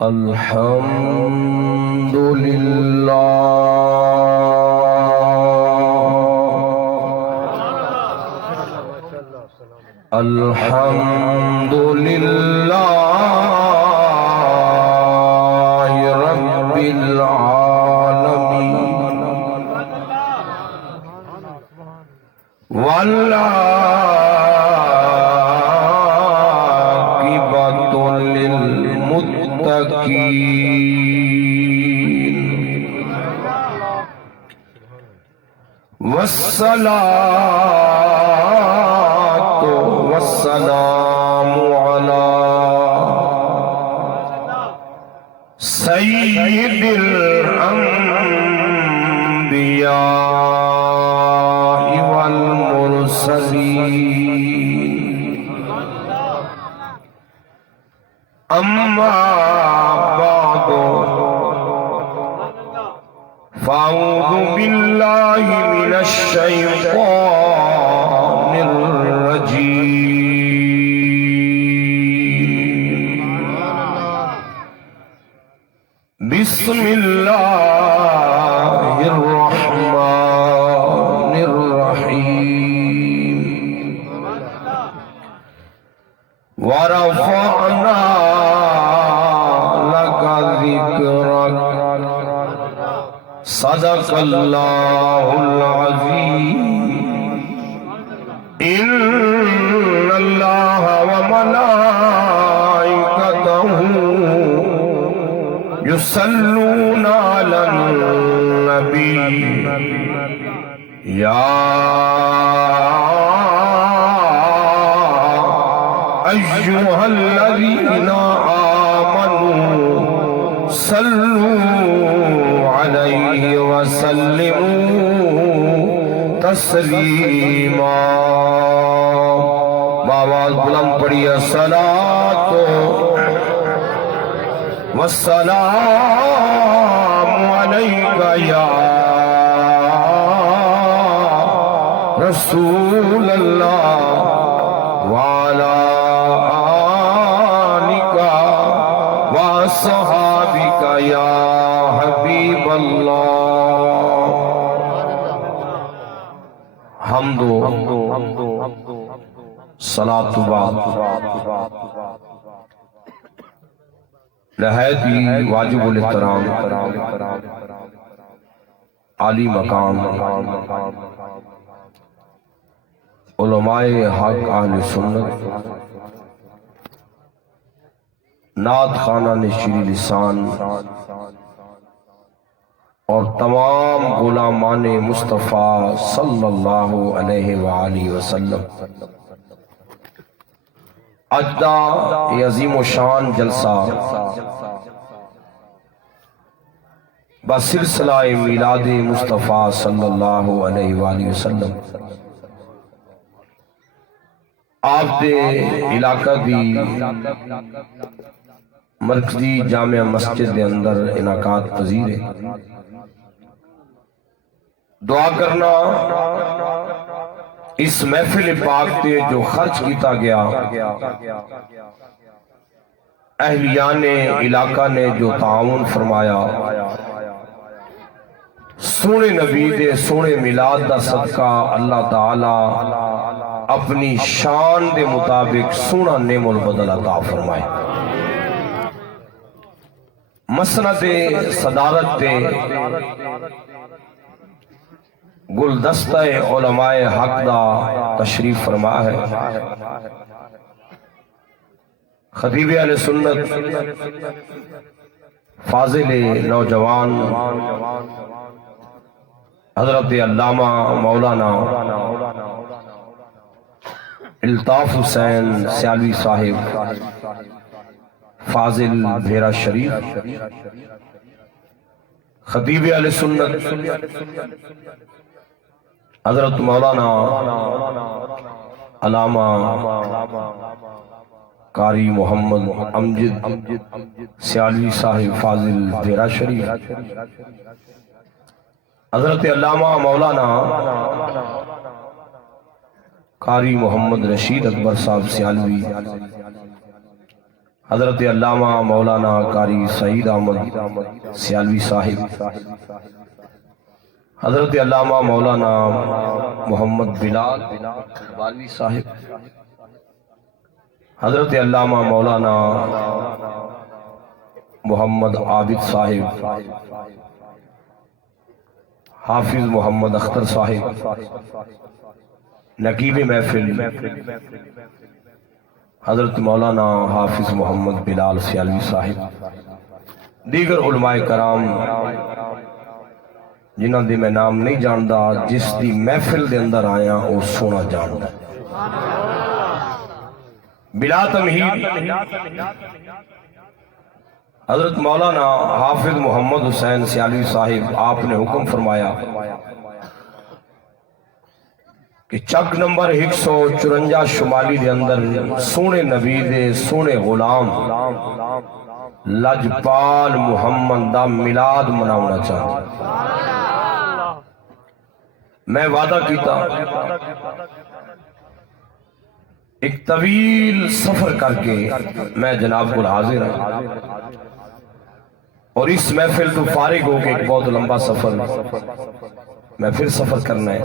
الحمد للہ الحمد للہ رب العالمین والعاقبۃ للمتقین والصلاة والسلام على سید الانبیاء والمرسلین اما بعد فاعوذ باللہ من الشیطان الرجیم بسم اللہ الرحمن الرحیم ورفعنا لك ذکرک صدق اللہ العظیم ان اللہ وملائکتہ یصلون علی النبی یا ایھا الذین آمنوا صلوا علیہ وسلموا تسلیما بآواز بلند پڑھی الصلاۃ والسلام علیک یا رسول اللہ وعلی آلک وصحابک یا حبیب اللہ حمد و صلاۃ بعد نہایت ہی واجب الاحترام عالی مقام علماء حق اہل سنت نعت خانہ شیریں لسان اور تمام غلامان مصطفیٰ صلی اللہ علیہ وآلہ وسلم اج دا یہ عظیم و شان جلسہ بسلسلہ میلاد مصطفیٰ صلی اللہ علیہ وآلہ وسلم آپ دے علاقہ دی مرکزی جامع مسجد دے اندر انعقاد پذیر ہے دعا کرنا اس محفل پاک تے جو خرچ کیتا گیا اہلیان علاقہ نے جو تعاون فرمایا سونے نبی دے سونے میلاد دا صدقہ اللہ تعالی اپنی شان دے مطابق سونا نعم البدل عطا فرمائے مسند صدارت دے گلدستہ علماء حق دا تشریف فرما ہے خطیب اہل سنت فاضل نوجوان حضرت علامہ مولانا الطاف حسین سیالوی صاحب فاضل بھیرا شریف خطیب اہل سنت حضرت مولانا علامہ قاری محمد امجد سیالوی صاحب فاضل بھیرا شریف حضرت علامہ مولانا قاری محمد رشید اکبر صاحب سیالوی حضرت علامہ مولانا قاری سعید احمد سیالوی صاحب، حضرت علامہ مولانا محمد بلال بالوی صاحب، حضرت علامہ مولانا محمد عابد صاحب، حافظ محمد اختر صاحب، نقیب محفل حضرت مولانا حافظ محمد بلال سیالوی صاحب، دیگر علماء کرام جنہاں دی میں نام نہیں جاندا، جس دی محفل دے اندر آیا وہ سونا جاندا بلا تمہید۔ حضرت مولانا حافظ محمد حسین سیالوی صاحب آپ نے حکم فرمایا کہ چک نمبر 154 شمالی دے اندر سونے نبی دے سونے غلام لجپال محمد دا میلاد مناونا چاہتا۔ میں وعدہ کیتا ایک طویل سفر کر کے میں جناب کو حاضر ہوں، اور اس محفل تو فارغ ہو کے ایک بہت لمبا سفر میں پھر سفر کرنا ہے۔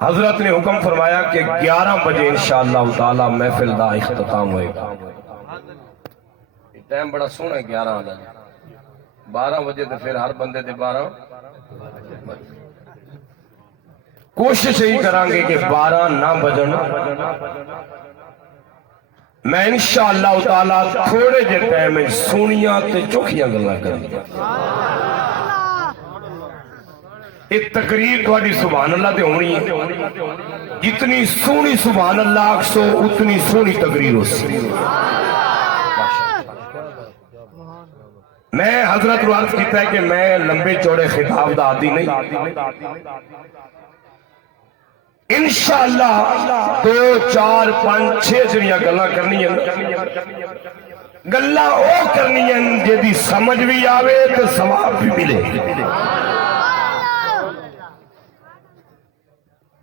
حضرت نے حکم فرمایا کہ 11 بجے انشاءاللہ تعالی محفل دا اختتام ہوئے گا۔ ٹائم بڑا سونا ہے 11 والا، 12 بجے تو پھر ہر بندے دے 12 کوشش یہی کریں گے کہ 12 نہ بجن۔ میں انشاءاللہ تعالی تھوڑے جے ٹائم میں سونیاں تے چوکھیاں گلاں کرنی۔ ایک تقریر تھوڑی سبحان اللہ تے ہونی ہے، جتنی سونی سبحان اللہ آکھسو اتنی سونی تقریر ہو سی۔ میں حضرت رو عرض کیتا ہے کہ میں لمبے چوڑے خطاب دا عادی نہیں، انشاءاللہ 2 4 5 6 جڑیاں گلاں کرنی ہیں، گلاں او کرنی ہیں جیدی سمجھ بھی آوے تے ثواب بھی ملے۔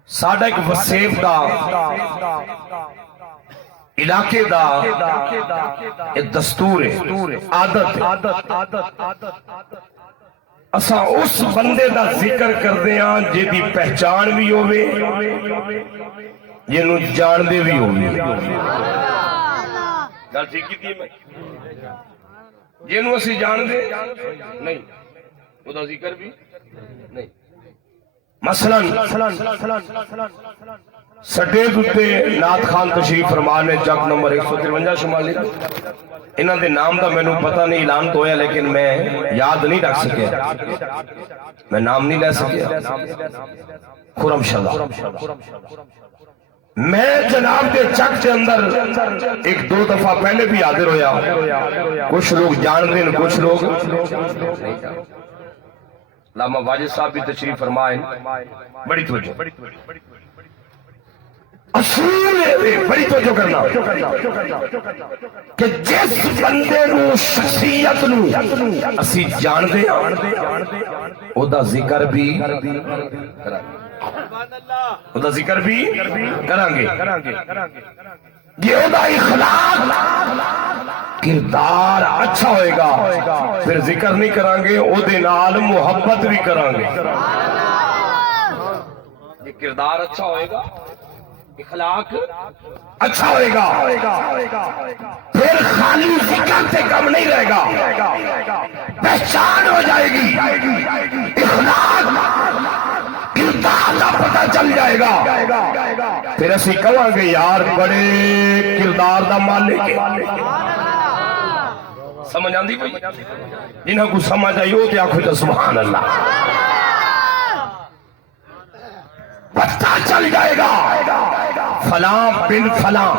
ساڈا ایک وسیف دا علاقے دا ایک دستور ہے، عادت ہے، اساں اس بندے دا ذکر کردے ہاں جیدی پہچان بھی ہوئے جنوں جان دے بھی ہوئے۔ گل ٹھیک کی میں جنوں اسی جان دے نہیں وہ دا ذکر بھی نہیں۔ مثلا سٹیج اتے نعت خان تشریف فرما نے چک نمبر 153 شمالی، انہاں دے نام دا میں نو پتہ نہیں، اعلان تو ہے لیکن میں یاد نہیں رکھ سکیا، میں نام نہیں لے سکیا۔ خرم شدہ میں جناب دے چک کے اندر ایک 2 دفعہ پہلے بھی حاضر ہویا، کچھ لوگ جان دیں کچھ لوگ نہیں جان۔ علامہ واجد صاحب بھی تشریف فرمائیں، بڑی توجہ اصول ہے، بڑی توجہ کرنا کہ جس بندے نو شخصیت نو اسی جان دے او دا ذکر بھی او دا ذکر بھی کریں گے، یہ او دا اخلاق کردار اچھا ہوئے گا پھر ذکر نہیں کریں گے، او دے نال محبت بھی کریں گے۔ یہ کردار اچھا ہوئے گا، اخلاق اچھا ہوئے گا، پھر خالی ذکر سے کم نہیں رہے گا، پہچان ہو جائے گی، اخلاق کردار کا پتہ چل جائے گا، پھر اسی کہاں گے یار بڑے کردار دا مالک ہے۔ سمجھ آندی بھئی؟ جنہاں کو سمجھ آئی ہو تو آنکھوں تو سبحان اللہ، پتہ چل جائے گا فلاں بن فلاں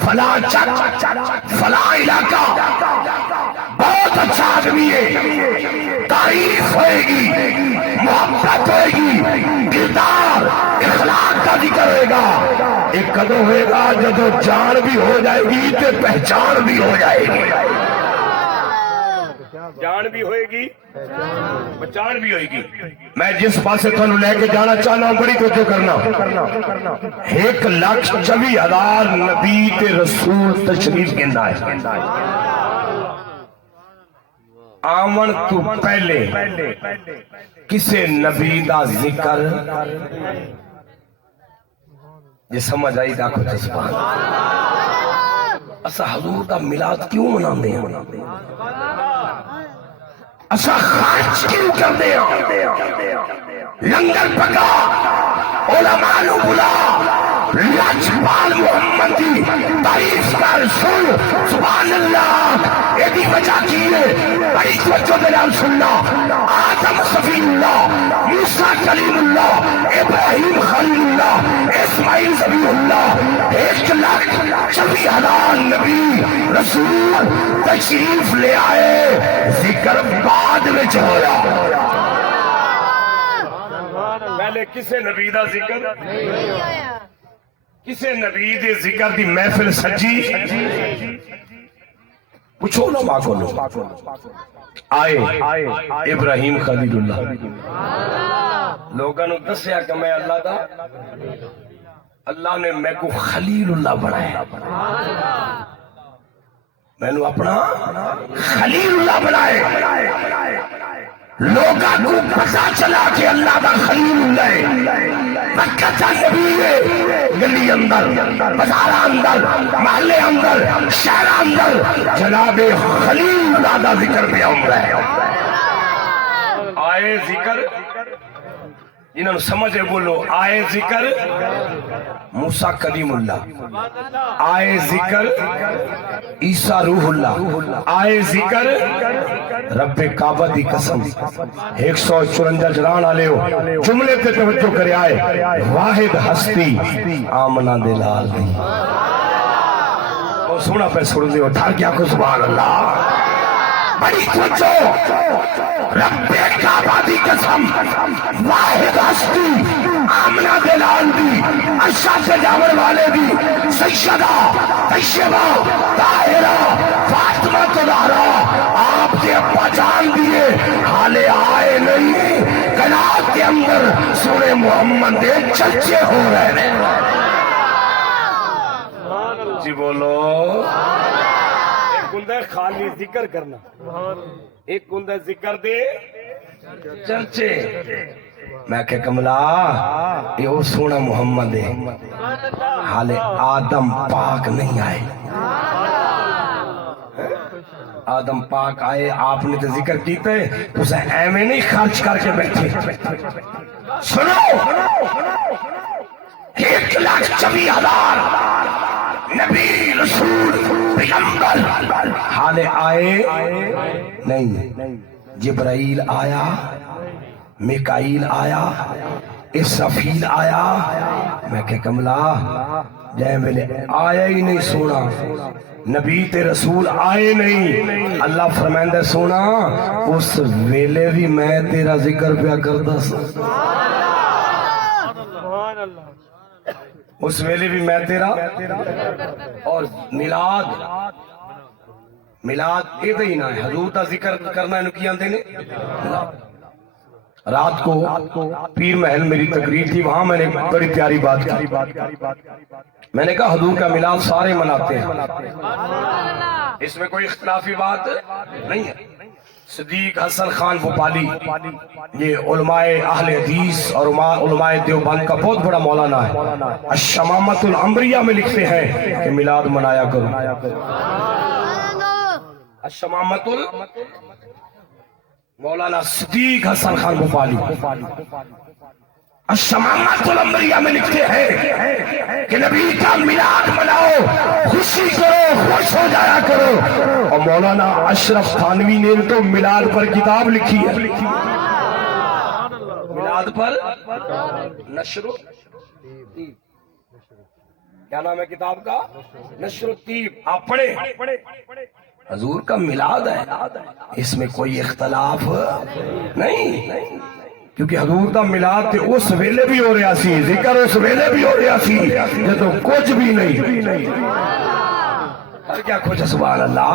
فلاں چک فلاں علاقہ بہت اچھا آدمی ہے، تعریف ہوئے گی، محبت ہوئے گی، کردار اخلاق کا ذکر ہوئے گا۔ ایک قدر ہوئے گا جدو جان بھی ہو جائے گی تو پہچان بھی ہو جائے گی۔ جان بھی ہوئے گی پہچان بھی ہوئے گی. میں جس پاسے تھانوں لے کے جانا چاہنا ہوں بڑی توجہ کرنا. 1,24,000 نبی تے رسول تشریف گندا ہے. آمن تو پہلے کسے نبی دا ذکر یہ سمجھ آئی دا کچھ سبحان اسا حضور دا میلاد کیوں مناندے ہیں؟ اسا خرچ کیوں کردے ہیں؟ لنگر پکا علماء نو بلا لاجپال محمد دی تعریف کر سن سبحان اللہ. ایدی وجہ کی ہے بڑی توجہ دلال سننا. آدم صفی اللہ، موسیٰ کلیم اللہ، ابراہیم خلیل اللہ، اسماعیل ذبیح اللہ، 1,24,000 نبی رسول تشریف لے آئے. ذکر بعد میں ہویا. پہلے کسے نبی دا ذکر کسے نبی دے ذکر دی محفل سجی پوچھو نا ماں کو آئے ابراہیم خلیل اللہ. لوگوں نے دسیا کہ میں اللہ دا اللہ نے میں کو خلیل اللہ بنایا. میں نے اپنا خلیل اللہ بنائے. لوگاں کو پتا چلا کہ اللہ دا خلیل اللہ ہے. مکہ کا نبی ہے. گلی اندر، بازار اندر، محلے اندر، شہر اندر جناب خلیل اللہ دا ذکر پہ آمد ہے. آئے ذکر جنہوں نے سمجھے بولو. آئے ذکر موسیٰ کلیم اللہ، آئے ذکر عیسیٰ روح اللہ، آئے ذکر رب کعبہ دی قسم. 154 جران آلے ہو جملے تے توجہ کرے. آئے واحد ہستی آمنہ دلال دی. اور سونا پہ سن دے ہو ٹھار کیا کو سبحان اللہ. بڑی توجہ رب کعبہ دی قسم واحد ہستی آمنہ دلال دی، عرشہ سے جاور والے دی، سیدہ طیبہ طاہرہ فاطمہ زہرا آپ کے ابا جان دیے حالے آئے نہیں. کائنات کے اندر سورہ محمد دے چرچے ہو رہے ہیں. جی بولو. ایک ہندہ خالی ذکر کرنا، ایک ہندہ ذکر دے چرچے. میں کہ کملا یہ وہ سونا محمد ہے حالے آدم پاک نہیں آئے. آدم پاک آئے آپ نے تو ذکر کیتے اسے ایمیں نہیں خرچ کر کے بیٹھے. سنو 1,24,000 نبی رسول پیغمبر حالے آئے نہیں. جبرائیل آیا، میکائیل آیا، اسرافیل آیا. میں کہ کملا جائے ملے آیا ہی نہیں سونا. نبی تے رسول آئے نہیں. اللہ فرمائندہ سونا اس ویلے بھی میں تیرا ذکر پیا کرتا سا. اس ویلے بھی میں تیرا. اور میلاد یہ ہی نہ ہے حضور کا ذکر کرنا انہوں کی آندے نے. رات کو پیر محل میری تقریر تھی، وہاں میں نے بڑی پیاری بات کی. میں نے کہا حضور کا میلاد سارے مناتے ہیں، اس میں کوئی اختلافی بات نہیں ہے. صدیق حسن خان بھوپالی یہ علماء اہل حدیث اور علماء دیوبند کا بہت بڑا مولانا ہے. الشمامۃ العمریہ میں لکھتے ہیں کہ میلاد منایا کرو. الشمامۃ مولانا صدیق حسن خان بھوپالی الشمامۃ العمریہ میں لکھتے ہیں کہ نبی کا میلاد مناؤ، خوشی کرو، خوش ہو جایا کرو. اور مولانا اشرف تھانوی نے تو میلاد پر کتاب لکھی ہے. میلاد پر نشر کیا نام ہے کتاب کا؟ نشر الطیب. آپ پڑھے حضور کا میلاد ہے، اس میں کوئی اختلاف نہیں، کیونکہ حضور کا میلاد تے اس ویلے بھی ہو رہا سی، ذکر اس ویلے بھی ہو رہا سی، یہ تو کچھ بھی نہیں. کیا کچھ سبحان اللہ.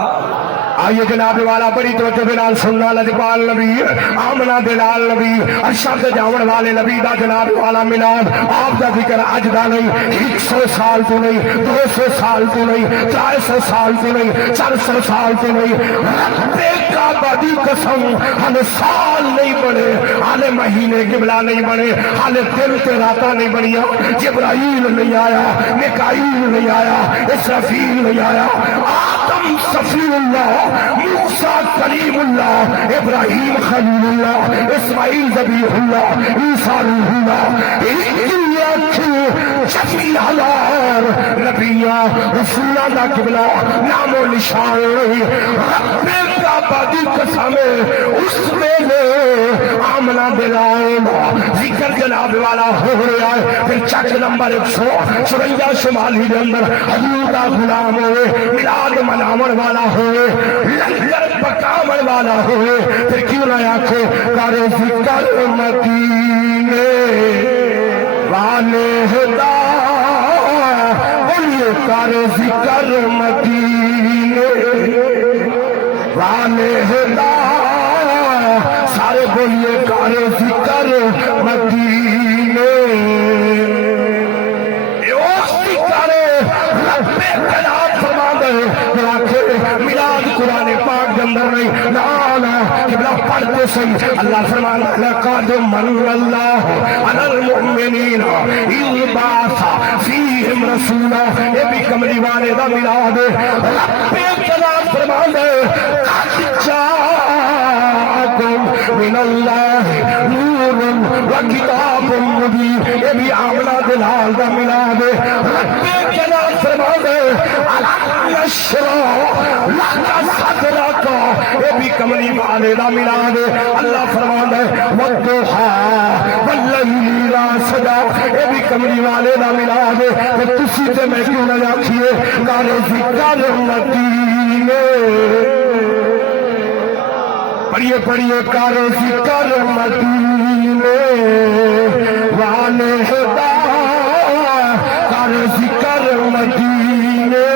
آئیے جناب والا بڑی توجہ بلال سننا لجپال نبی آمنہ دلال نبی ارشد جاون والے نبی دا جناب والا میلاد آپ دا ذکر اج دا نہیں 100 سال تو نہیں 200 سال تو نہیں 400 سال تو نہیں 400 سال تو نہیں رب کعبہ دی قسم ہم سال نہیں بنے حالے مہینے قبلہ نہیں بنے حالے دن تے راتاں نہیں بنیا جبرائیل نہیں آیا میکائیل نہیں آیا اسرافیل نہیں آیا آدم صفی اللہ موسیٰ کلیم اللہ ابراہیم خلیل اللہ اسماعیل ذبیح اللہ عیسیٰ روح اللہ شفیع حلار نبیہ رسولہ دا قبلہ نام و نشان نہیں رب کعبہ دی قسم اس ویلے آمنہ دلائم ذکر جناب والا ہو رہا ہے پھر چک نمبر 154 شمالی دے اندر حضور دا غلام ہوئے میلاد منامن والا ہوئے لنگر پکامن والا ہوئے پھر کیوں نہ آنکھو کر ذکر مدینے والے ہدا بولیے کر ذکر مدینے والے ہدا سارے بولیے کر ذکر مدینے میلاد قرآن پاک کے اندر نہیں لانا قبلہ پڑھتے صحیح اللہ فرمانا لقد من اللہ علی المؤمنین اذ بعث فیہم رسولا یہ بھی کملی والے دا میلاد رب جلال فرمانا قد جاءکم من اللہ نور و کتاب مبین یہ بھی آمنہ دلال دا میلاد رب جلال فرمانا یہ بھی کملی والے دا میلاد اللہ فرماتا ہے والضحیٰ واللیل اذا سجا یہ بھی کملی والے دا میلاد ہے تسی تے میں کیوں نہ آکھیے کر ذکر مدینے پڑھیے پڑھیے کر ذکر مدینے والے ہدا کر ذکر مدینے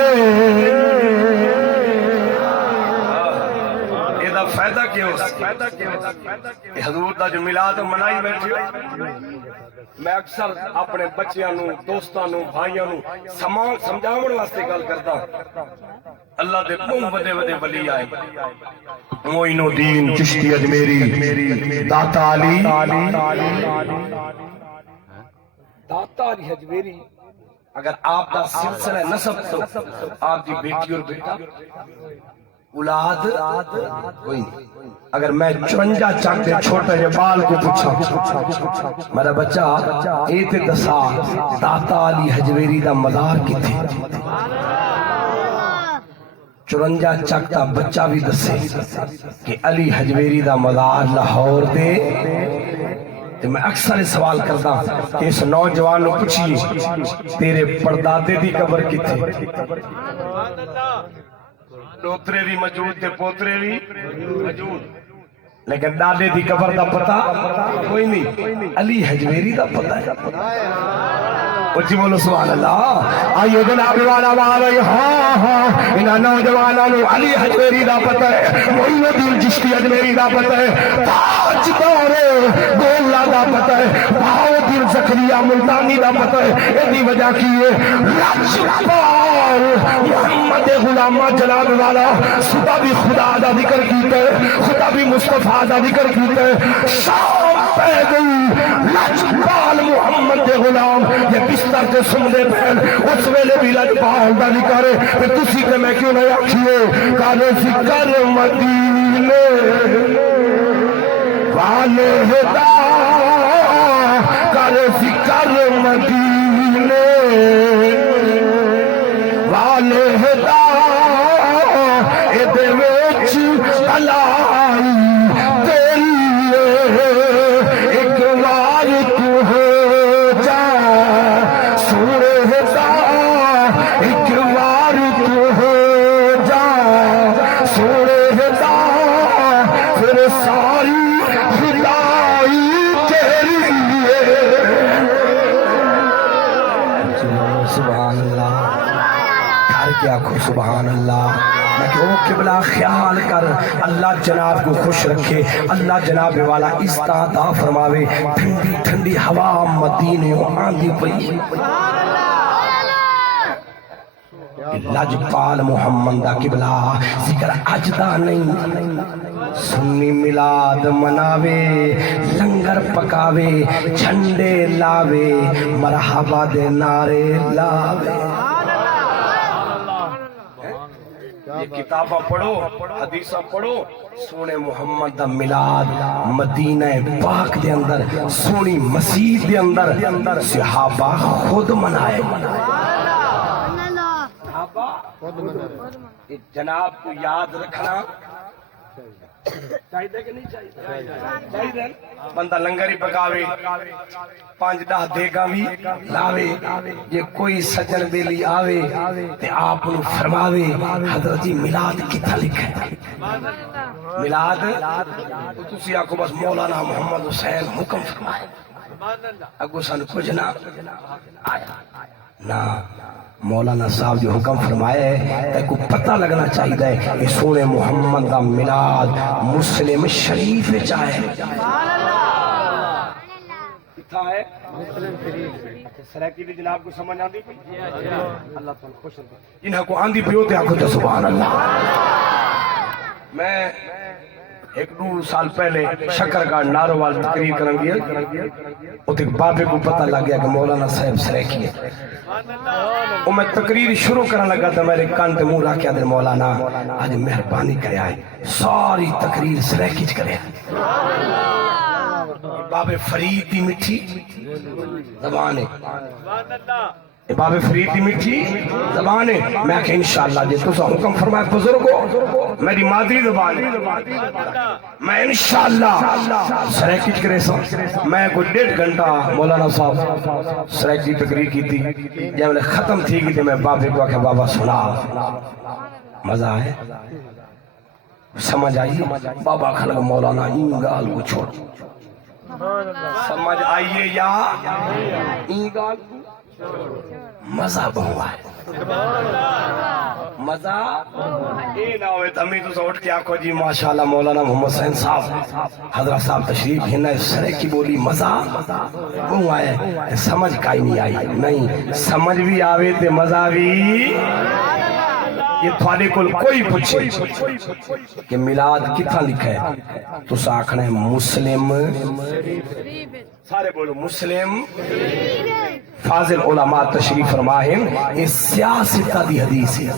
فائدہ کیا حضور دا جو میلاد منائی بیٹھے میں اکثر اپنے بچیاں نو دوستاں نو بھائیاں نو سمجھاون واسطے گل کردا اللہ دے بہت بڑے بڑے ولی آئے معین الدین چشتی اجمیری داتا علی داتا علی اجمیری اگر آپ کا سلسلہ نسب تو آپ کی بیٹی اور بیٹا اولاد کوئی اگر میں 54 چاکتے چھوٹے جو بال کو پوچھا میرا بچہ ایت دسا داتا علی حجویری دا مزار کی تھی 54 چاکتا بچہ بھی دسے کہ علی حجویری دا مزار لاہور دے تو میں اکثر سوال کرتا کہ اس نوجوان نے پوچھئے تیرے پردادے دی قبر کی تھی پوترے بھی موجود تھے پوترے بھی موجود لیکن دادے دی قبر دا پتہ کوئی نہیں علی حجویری دا پتہ ہے اچھی بولو سبحان اللہ آئیے جناب والا والے ہاں انہاں نوجوانوں نے علی حجویری دا پتہ ہے معین الدین چشتی اجمیری دا پتہ ہے تاج دور گولہ دا پتہ ہے بہاؤدین زکریا ملتانی دا پتہ ہے اتنی وجہ کی ہے لجپال محمد غلامہ جلال والا خدا بھی خدا دا ذکر کیتا ہے خدا بھی مصطفیٰ دا ذکر کیتا ہے شام پہ گئی لجپال محمد غلام یہ بستر کے سمدے پہن اس ویلے بھی لجپال دا ذکر ہے پھر تسی کہ میں کیوں نہیں آکھیے کارے ذکر مدینے والے ہدا کارے ذکر مدینے والے ہدا اے دے وچ بلائی تیری ایک وار تو ہو جا سورے ہدا ایک وار تو ہو جا سورے ہدا پھر ساری خدائی تیری سبحان اللہ کیا آخو سبحان اللہ۔ میں کہ او قبلہ خیال کر، اللہ جناب کو خوش رکھے، اللہ جناب والا استعطا فرماوے، ٹھنڈی ٹھنڈی ہوا مدینے آندھی پئی، لاجپال محمد دا قبلہ ذکر اجدا نہیں، سنی میلاد مناوے، لنگر پکاوے، جھنڈے لاوے، مرحبا دے نعرے لاوے۔ یہ کتاباں پڑھو، حدیثاں پڑھو، سونے محمد دا میلاد مدینہ پاک دے اندر، سونی مسجد دے اندر صحابہ خود منائے۔ جناب کو یاد رکھنا چاہیے کہ نہیں چاہیے؟ بندہ لنگر ہی پکاوے، 5-10 دیگاں بھی لاوے، یہ کوئی سجن بیلی آوے تے آپ نو فرماوے حضرت جی میلاد کتھا لکھا ہے؟ میلاد تو تسی آکو بس مولانا محمد حسین حکم فرمائے، اگو سن کچھ نہ آیا نا، مولانا صاحب جو حکم فرمائے ہے کو پتہ لگنا چاہیے کہ سونے محمد کا میلاد مسلم شریف چاہے کتھا ہے؟ سرائکی دی جناب کو سمجھ آندی پئی؟ اللہ تعالی خوش رکھے انہاں کو آندی پئی ہوتے آکھو تو سبحان اللہ۔ میں 1-2 سال پہلے شکرگاڑھ ناروال تقریر کرن گیا، اتنے بابے کو پتہ لگ گیا کہ مولانا صاحب سرائکی ہے، اور میں تقریر شروع کرنے لگا تھا، میرے کان تے منہ رکھ کے دے مولانا آج مہربانی کرے آئے ساری تقریر سرائکی کرے، بابے فرید دی مٹھی زبان ہے، بابے فرید دی مٹھی زبان ہے، میں کہ انشاءاللہ جے تو سا حکم فرمائے بزرگو میری مادری زبان ہے، میں انشاءاللہ سرائکی کرے سا۔ میں کوئی 1.5 گھنٹہ مولانا صاحب سرائکی تقریر کی تھی، جب میں ختم تھی کی تھی میں بابے کو کہ بابا سنا مزہ آئے سمجھ آئی؟ بابا خلق مولانا این گال کو چھوڑ، سمجھ آئیے یا این گال کو مزہ بہوا ہے، مزہ اے نہ ہوئے تمہیں تو اٹھ کے آکھو جی ماشاءاللہ مولانا محمد حسین صاحب حضرت صاحب تشریف ہنہ سرے کی بولی مزہ بہوا ہے، سمجھ کائی نہیں آئی، نہیں سمجھ بھی آوے تے مزہ بھی۔ یہ تھوڑے کل کوئی پوچھے کہ میلاد کتھا لکھا ہے تو ساکھنا ہے مسلم، سارے بولو مسلم، فاضل علماء تشریف فرمائیں یہ سیاستہ دی حدیث ہے،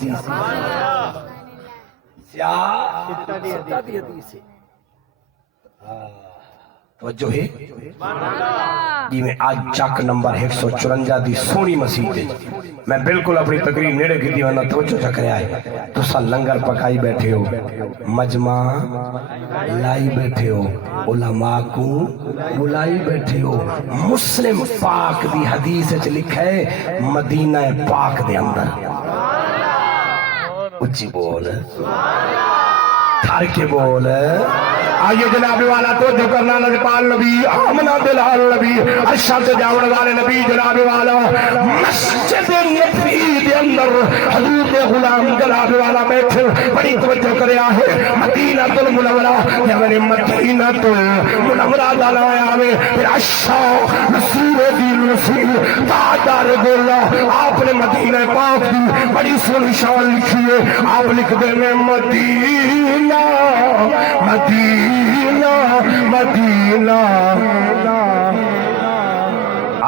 سیاستہ دی حدیث ہے، توجہ ہے جی۔ میں آج چاک نمبر 154 دی سونی مسجد ہے، میں بالکل اپنی تقریر نیڑے کی دیوانا توجہ چکرے آئے تو سا لنگر پکائی بیٹھے ہو، مجمع لائی بیٹھے ہو، علماء کو بلائی بیٹھے ہو، مسلم پاک دی حدیث لکھا ہے مدینہ پاک دے اندر، اچھی بول تھار کے بول آئیے جناب والا تو جو کرنا لجپال نبی آمنہ دلال نبی ارشاد سے جاوڑ والے نبی جناب والا مسجد نبی دے اندر حضور دے غلام جناب والا بیٹھے بڑی توجہ کرے آئے مدینہ المنورہ یا میں نے مدینہ المنورہ دلایا آئے پھر اشاہ نصیر دین نصیر تاجدار گولہ آپ نے مدینہ پاک دی بڑی سونی شان لکھی ہے، آپ لکھ دے میں مدینہ مدینہ مدینہ،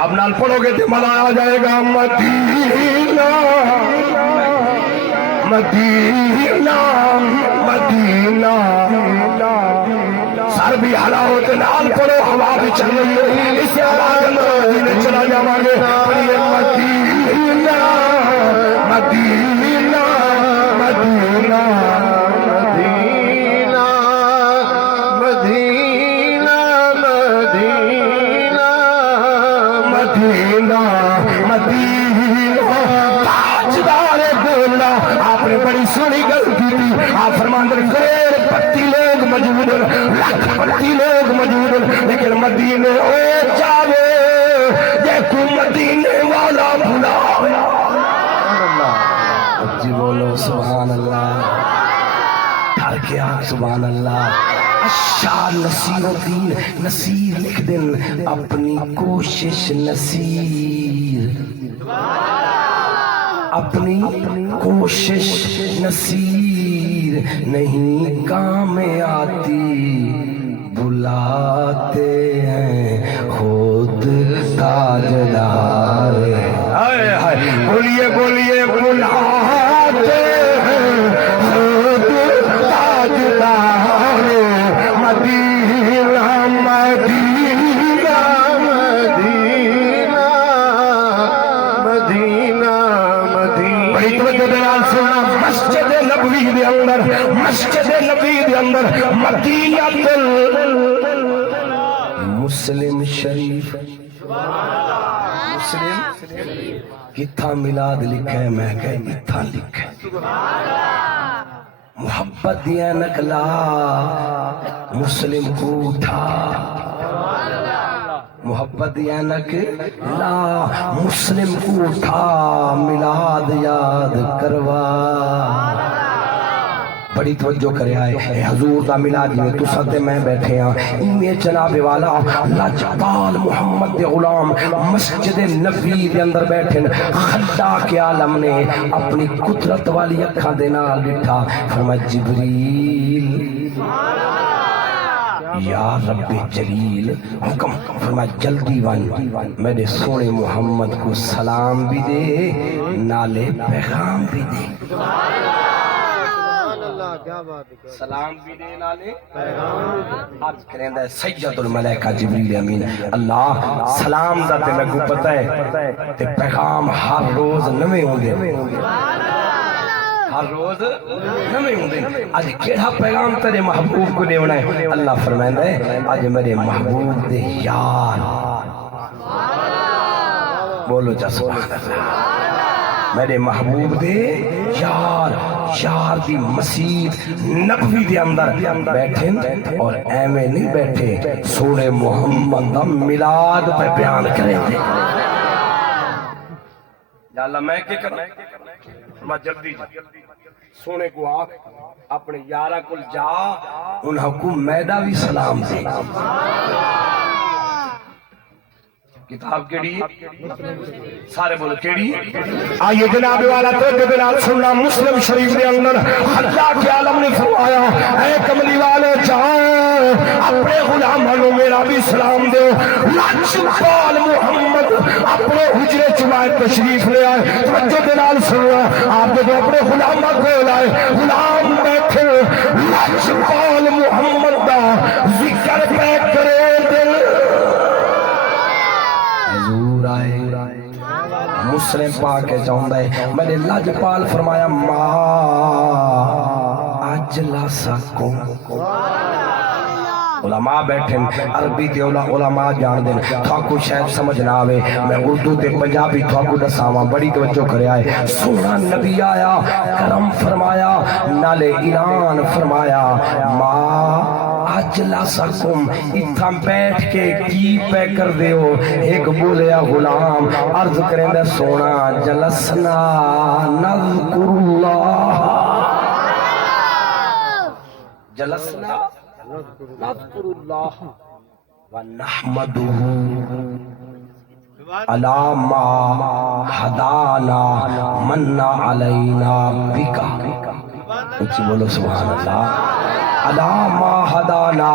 آپ نال پڑھو گے تو مزہ آ جائے گا، مدینہ مدینہ مدینہ، سر بھی حلاوت نال پڑھو ہوا بھی چل رہی ہے، اس سے آواز مدینہ چلا جاؤں گے، مدینہ مدینہ مدینہ بڑی سونی غلطی تھی، آپ فرماندے غیر پتی لوگ موجود ہیں، لاکھ پتی لوگ موجود ہیں، لیکن مدینے او جاوے جے کو مدینے والا بھلا جی بول بولو سبحان اللہ، ڈر کے آگ سبحان اللہ۔ اشعار نصیر الدین نصیر لکھ دن اپنی کوشش نصیر، اپنی کوشش نصیر نہیں کام آتی، بلاتے ہیں خود تاجدار۔ بولیے بولیے بلاتے ہیں خود تاجدار، مدینہ مدینہ مدینہ مدینہ مدینہ۔ بڑی توجہ دے نال سننا، مسجد نبوی دے اندر، مسجد نبوی دے اندر مدینہ مسلم شریف، مسلم کتھا میلاد لکھا ہے، میں کہ اتھا لکھا ہے۔ محبت دیا نکلا مسلم کو اٹھا، محبت دیا نکلا مسلم کو اٹھا، میلاد یاد کروا۔ بڑی توجہ کرے آئے حضور دا میلاد میں تو ساتھ میں بیٹھے ہیں، ان میں جناب والا لاجپال محمد دے غلام مسجد نبوی دے اندر بیٹھے، خلاق عالم نے اپنی قدرت والی اکھاں دے نال ڈٹھا، فرمایا جبریل یا رب جلیل حکم، فرمایا جلدی ون میرے سونے محمد کو سلام بھی دے نالے پیغام بھی دے، سلام بھی دے نالے عرض کریں دا سید الملائکہ جبریل امین۔ اللہ سلام دا تے میں کو پتہ ہے تے پیغام ہر روز نویں ہوندے، ہر روز نویں ہوندے۔ آج کیڑا پیغام تیرے محبوب کو دیونا ہے؟ اللہ فرمائندا ہے آج میرے محبوب دے یار، بولو جا سبحان اللہ، میرے محبوب دے یار، یار دی مسجد نبوی دے اندر بیٹھے اور ایویں نہیں بیٹھے، سونے محمد دا میلاد پہ بیان کریں دے۔ یا اللہ میں کیا کرنا، میں جلدی سونے کو آکھ اپنے یارہ کل جا، انہاں کو میدہ بھی سلام دے۔ کتاب کیڑی سارے بولو کیڑی؟ آئیے جناب والا تو جناب سننا، مسلم شریف دے اندر اللہ کے عالم نے فرمایا اے کملی والے جاؤ اپنے غلاموں میرا بھی سلام دو۔ لاجپال محمد اپنے حجرے چمائے تشریف لے آئے، توجہ دے نال سننا، آپ جب اپنے غلاموں کو لائے، غلام بیٹھے لاجپال محمد دا ذکر پہ کرے دل حضور آئے مسلم پاک چاہتا ہے، میرے لاجپال فرمایا ما اجلا سکو۔ علماء بیٹھیں عربی تے علماء جان دیں، تھاکو شاید سمجھ نہ آوے، میں اردو تے پنجابی تھاکو دساواں، بڑی توجہ کرے آئے۔ سونا نبی آیا کرم فرمایا نالے اعلان فرمایا ما اجلا سکم، اتھا بیٹھ کے کی پہ کر دے ہو؟ ایک بولیا غلام عرض کریں دے سونا جلسنا نذکر اللہ، جلسنا نذکر اللہ ونحمدہ علی ما ہدانا من علینا بکا، اچھی بولو سبحان اللہ، علی ما ہدانا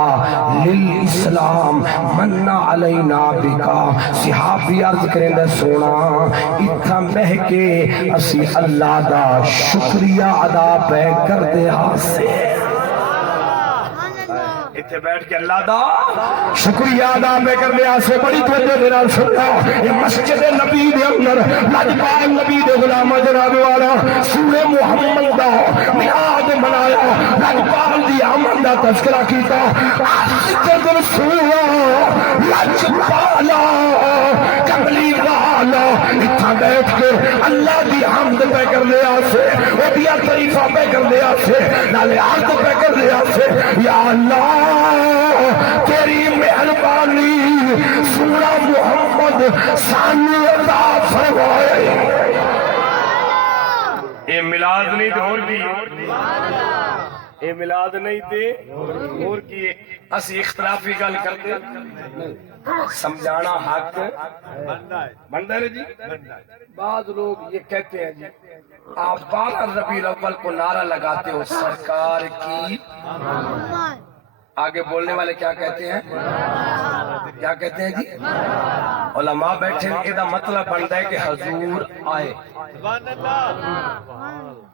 للاسلام من علینا بکا۔ صحابی عرض کریں دے سونا اتھا بہ کے اسی اللہ دا شکریہ ادا پہ کر دے ہاسے، اتھے بیٹھ کے اللہ دا شکریہ ادا میں کر لیا سے۔ بڑی توجہ دینا سننا، یہ مسجد نبی دے اندر لاجپال نبی دے غلام جناب والا سورہ محمد دا میلاد منایا، لاجپال دی آمد دا تذکرہ کیتا، مسجد رسول لاجپالا کملی والا اتھا بیٹھ کے اللہ دی حمد پہ کر لیا سے، ودیا طریفہ پہ کر لیا سے، نالے عرض پہ کر لیا سے، یا اللہ تیری مہربانی سورہ محمد سانو عطا فرمائے۔ یہ میلاد نہیں تے اور کی یہ میلاد نہیں تے اور کی اسی اختلافی گل کرتے سمجھانا حق بنتا ہے جی بعض لوگ یہ کہتے ہیں جی آپ 12 ربیع الاول کو نعرہ لگاتے ہو سرکار کی آگے بولنے والے کیا کہتے ہیں کیا کہتے ہیں جی علماء بیٹھے ہیں یہ مطلب بنتا ہے کہ حضور آئے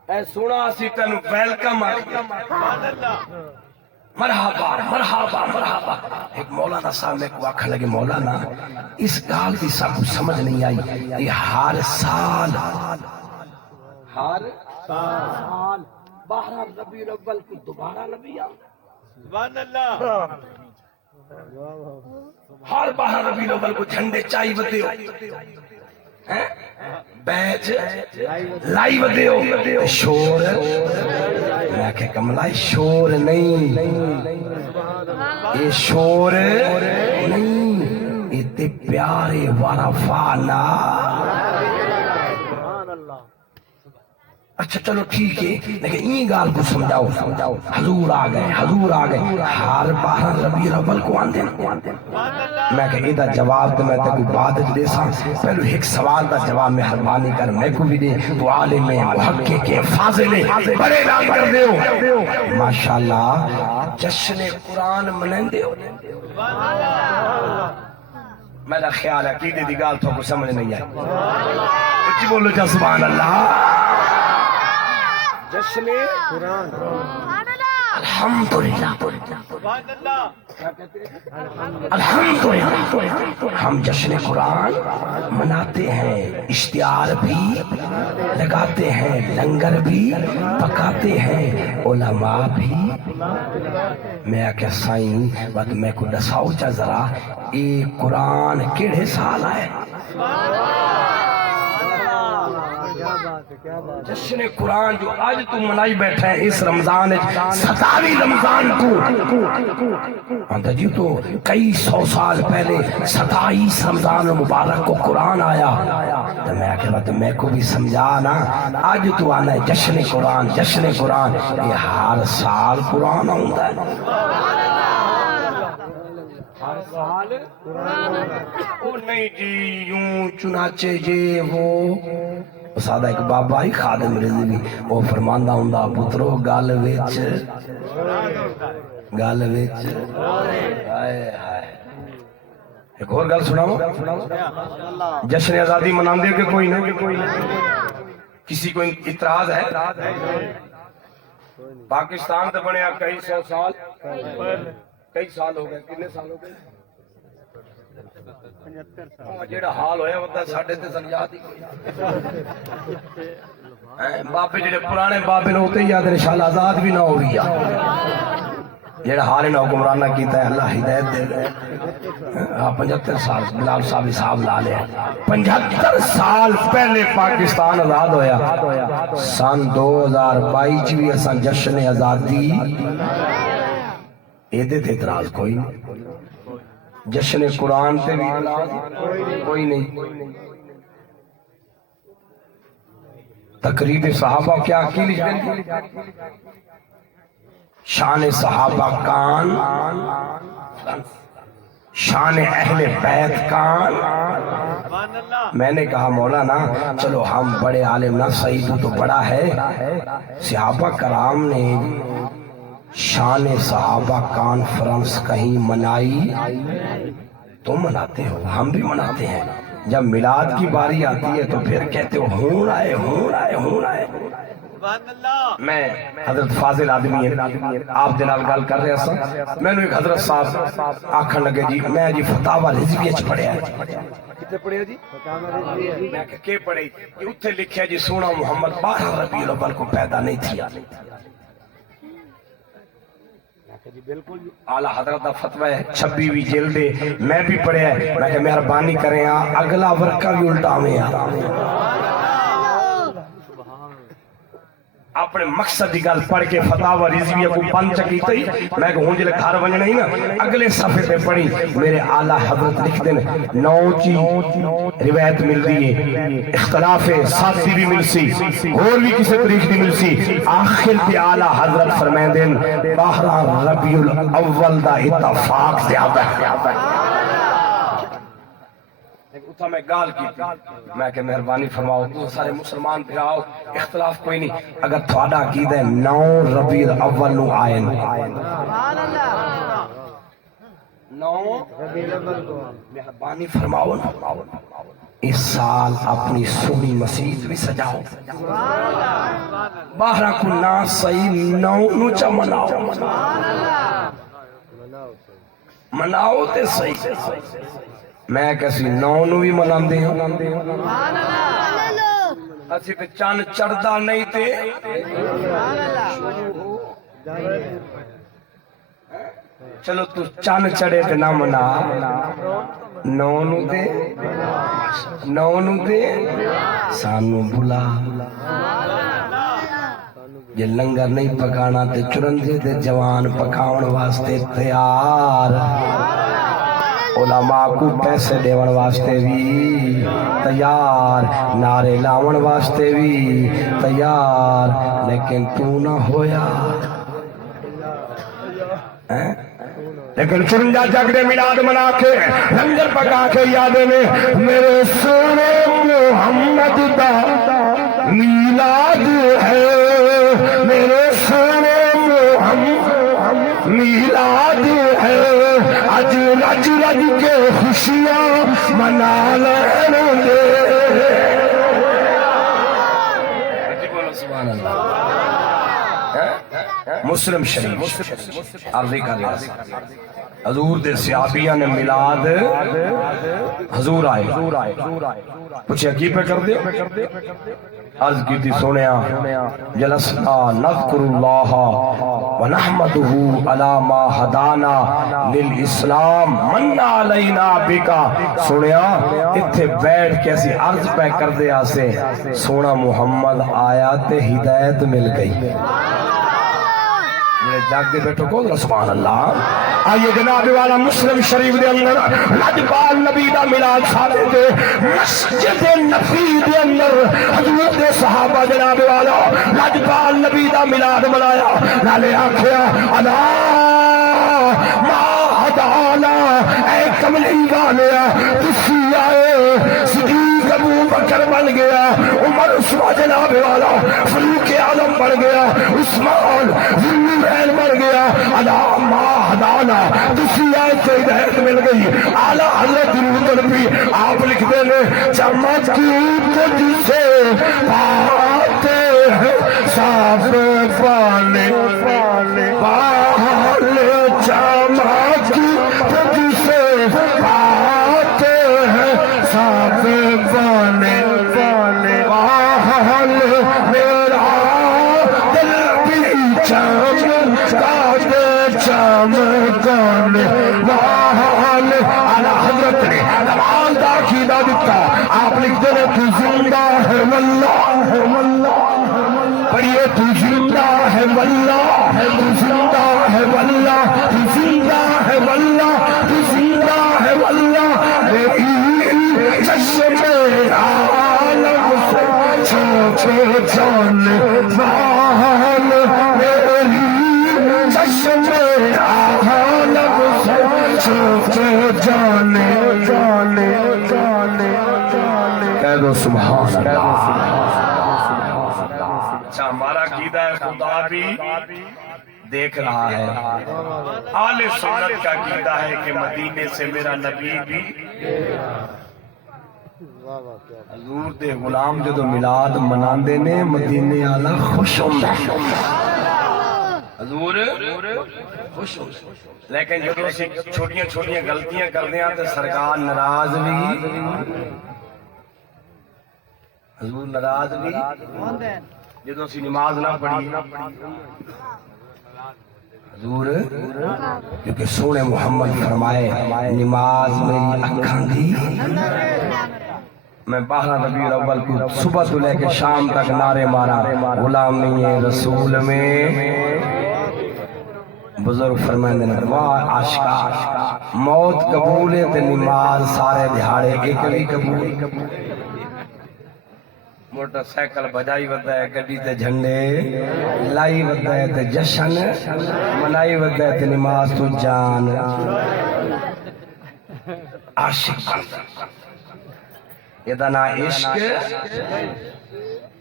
اے سونا اسی تینو ویلکم مرحبا مرحبا مرحبا ایک مولانا صاحب میں کو آکھا لگے مولانا اس گال دی سب کچھ سمجھ نہیں آئی یہ ہر سال 12 ربیع الاول کو دوبارہ نبی آتا سبحان اللہ ہر 12 ربیع الاول کو جھنڈے چائی ودے ہو بیج لائی ودے ہو شور میں کہ کملائے شور نہیں یہ شور نہیں یہ تے پیارے ورفانا اچھا چلو ٹھیک ہے لیکن این گال کو سمجھاؤ حضور آ گئے ہر 12 ربیع الاول کو آندے میں کہ ایدہ جواب تو میں تے کوئی بات دے سا پہلو ایک سوال دا جواب مہربانی کر میں کو بھی دے تو عالم محقق کے فاضل بڑے اعلان کر دے ہو ماشاءاللہ جشن قرآن منین دے ہو میرا خیال ہے عقیدے دی گال تو کو سمجھ نہیں آئی اچھی بولو جا سبحان اللہ جشن قرآن الحمدللہ الحمدللہ ہم جشن قرآن مناتے ہیں اشتہار بھی لگاتے ہیں لنگر بھی پکاتے ہیں علماء بھی میں کیا سائیں بات میں کو دساؤ چا ذرا یہ قرآن کیڑے سال آئے جشن قرآن جو آج تو منائی بیٹھے ہیں اس رمضان 27 رمضان کو اندھا جی تو کئی 100 سال پہلے 27 رمضان مبارک کو قرآن آیا تو میں کہا تو میں کو بھی سمجھا نا آج تو آنا ہے جشن قرآن یہ ہر سال قرآن ہوتا ہے ہر سال او نہیں جی یوں چنانچہ جے وہ سادہ ایک بابا ہی خادم رضی بھی وہ فرماندہ ہوندا پترو گال ویچ ہائے ایک اور گال سناؤ جشن آزادی مناندے کہ کوئی نہیں کسی کو اعتراض ہے پاکستان تے بنیا کئی 100 سال کئی سال ہو گئے کتنے سال ہو گئے جیڑا حال ہویا ہوتا ہے ساڑھے تے سنجاد ہی کوئی بابے جیڑے پرانے بابے نے ہوتے ہی یاد انشاءاللہ آزاد بھی نہ ہو گیا جیڑا حال انہا حکمرانہ کیتا ہے اللہ ہدایت دے گئے 75 سال بلال صاحب حساب لا لے 75 سال پہلے پاکستان آزاد ہویا سن 2022 بھی اساں جشن آزادی ایدے تے اعتراض کوئی نہیں جشن قرآن تے بھی کوئی نہیں تقریب صحابہ کیا کی لکھ دیں شان صحابہ کان شان اہل بیت کان میں نے کہا مولانا چلو ہم بڑے عالم نہ صحیح تو بڑا ہے صحابہ کرام نے شان صحابہ کانفرنس کہیں منائی تم مناتے ہو ہم بھی مناتے ہیں جب میلاد کی باری آتی ہے تو پھر کہتے ہو ہون آئے میں حضرت فاضل آدمی ہے آپ دلال گال کر رہے ہیں میں نے ایک حضرت صاحب آکھن لگے جی میں جی فتاوہ رضویہ چ پڑھیا ہے کتنے پڑھیا جی میں کہ پڑھے یہ اتھے لکھیا جی سونا محمد 12 ربیع الاول کو پیدا نہیں تھیا اعلی حضرت دا فتوہ ہے 26ویں جلد میں بھی پڑھیا ہے میں کہ مہربانی کریں اگلا ورقہ بھی الٹا میں اب اپنے مقصد کی گل پڑھ کے فتاوی رضویہ کو بند چکی تھی میں کہ ہوں جلے گھر ونجنا ہی نا اگلے صفحے پہ پڑھی میرے اعلیٰ حضرت لکھ دیں 9 کی روایت مل دی ہے اختلاف ساتھی بھی مل سی اور بھی کسی طریق بھی مل سی آخر پہ اعلیٰ حضرت فرمائیں دیں 12 ربیع الاول دا اتفاق زیادہ ہے اتھا میں گال کی میں کہ مہربانی فرماؤ تو سارے مسلمان پھراؤ اختلاف کوئی نہیں اگر تھوڑا عقیدہ ہے 9 ربیع الاول نو آئے 9 ربیع الاول کو مہربانی فرماؤ اس سال اپنی سونی مسجد بھی سجاؤ 12 کو نا صحیح 9 نو چا مناؤ تے صحیح میں کسی 9 نو بھی منان دے ہوں اسی پہ چاند چڑھدا نہیں تے چلو تو چاند چڑھے تے نہ منا 9 نو دے 9 نو دے سانو بلا یہ لنگر نہیں پکانا تے چرندے تے جوان پکاون واسطے تیار علماء کو پیسے دیون واسطے بھی تیار نعرے لاون واسطے بھی تیار لیکن تو نہ ہویا لیکن چرنجا جگڑے میلاد منا کے لنگر پکا کے یادیں میں میرے سونے محمد دا میلاد ہے میرے سونے محمد میلاد ہے اج رج رج کے خوشیاں منا لین دے سبحان اللہ مسلم شریف عرضی کر رہا حضور دے صحابیہ نے میلاد حضور آئے پوچھے کی پہ کر دے عرض کی تھی سونیا جلسنا نذکر اللہ ونحمدہ علی ما ہدانا للاسلام من علینا بکا سونیا اتھے بیٹھ کے ایسی عرض پہ کر دے آسے سونا محمد آیا تے ہدایت مل گئی میرے جاگ دے بیٹھو کو سبحان اللہ آئیے جناب والا مسلم شریف دے اندر لجپال نبی دا میلاد سارے دے مسجد نبی دے اندر حضور دے صحابہ جناب والا لجپال نبی دا میلاد منایا نالے آکھیا الا ما ہدانا اے کملی والیا تسی آئے صدیق ابو بکر بن گیا عمر عثمان جناب والا فاروق اعظم بن گیا عثمان ذوالنورین بن گیا الا ما ہدانا تسی آئے سے ہدایت مل گئی اعلی حضرت درود نبی آپ لکھتے ہیں چمکی تجھ سے پاتے ہیں صاف پانے والے چمکی تجھ سے پاتے ہیں صاف پانے والے میرا دل بھی چمکاتے چمکانے والے اعلی حضرت نے نماز دا عقیدہ دیتا آپ لکھتے ہیں تو زندہ ہے واللہ پڑھیے تو زندہ ہے واللہ تو زندہ ہے واللہ تو زندہ ہے واللہ تو زندہ ہے واللہ میری چشم عالم سے چھوٹے جانے وال میری چشم عالم سے چھوٹے جانے کہہ دو سبحان اللہ اچھا ہمارا عقیدہ ہے خدا بھی دیکھ رہا ہے اہل سنت کا عقیدہ ہے کہ مدینے سے میرا نبی بھی حضور دے غلام جدو میلاد مناندے نے مدینے والا خوش ہوندا حضور خوش ہوندا لیکن جدو اسی چھوٹیاں چھوٹیاں غلطیاں کردے ہیں تے سرکار ناراض بھی حضور ناراض بھی جدو اسی نماز نہ پڑھی حضور کیونکہ سونے محمد فرمائے نماز میری اکھاں دی میں 12 ربیع الاول کو صبح تو لے کے شام تک نعرے مارا غلامی رسول میں بزرگ فرمائندے نے واہ عاشقا موت قبول ہے تے نماز سارے دہاڑے ایک بھی قبول موٹر سائیکل بجائی ودا ہے گڈی تے جھنڈے لائی ودا ہے تے جشن منائی ودا ہے تے نماز تو جان عاشق یہ نا عشق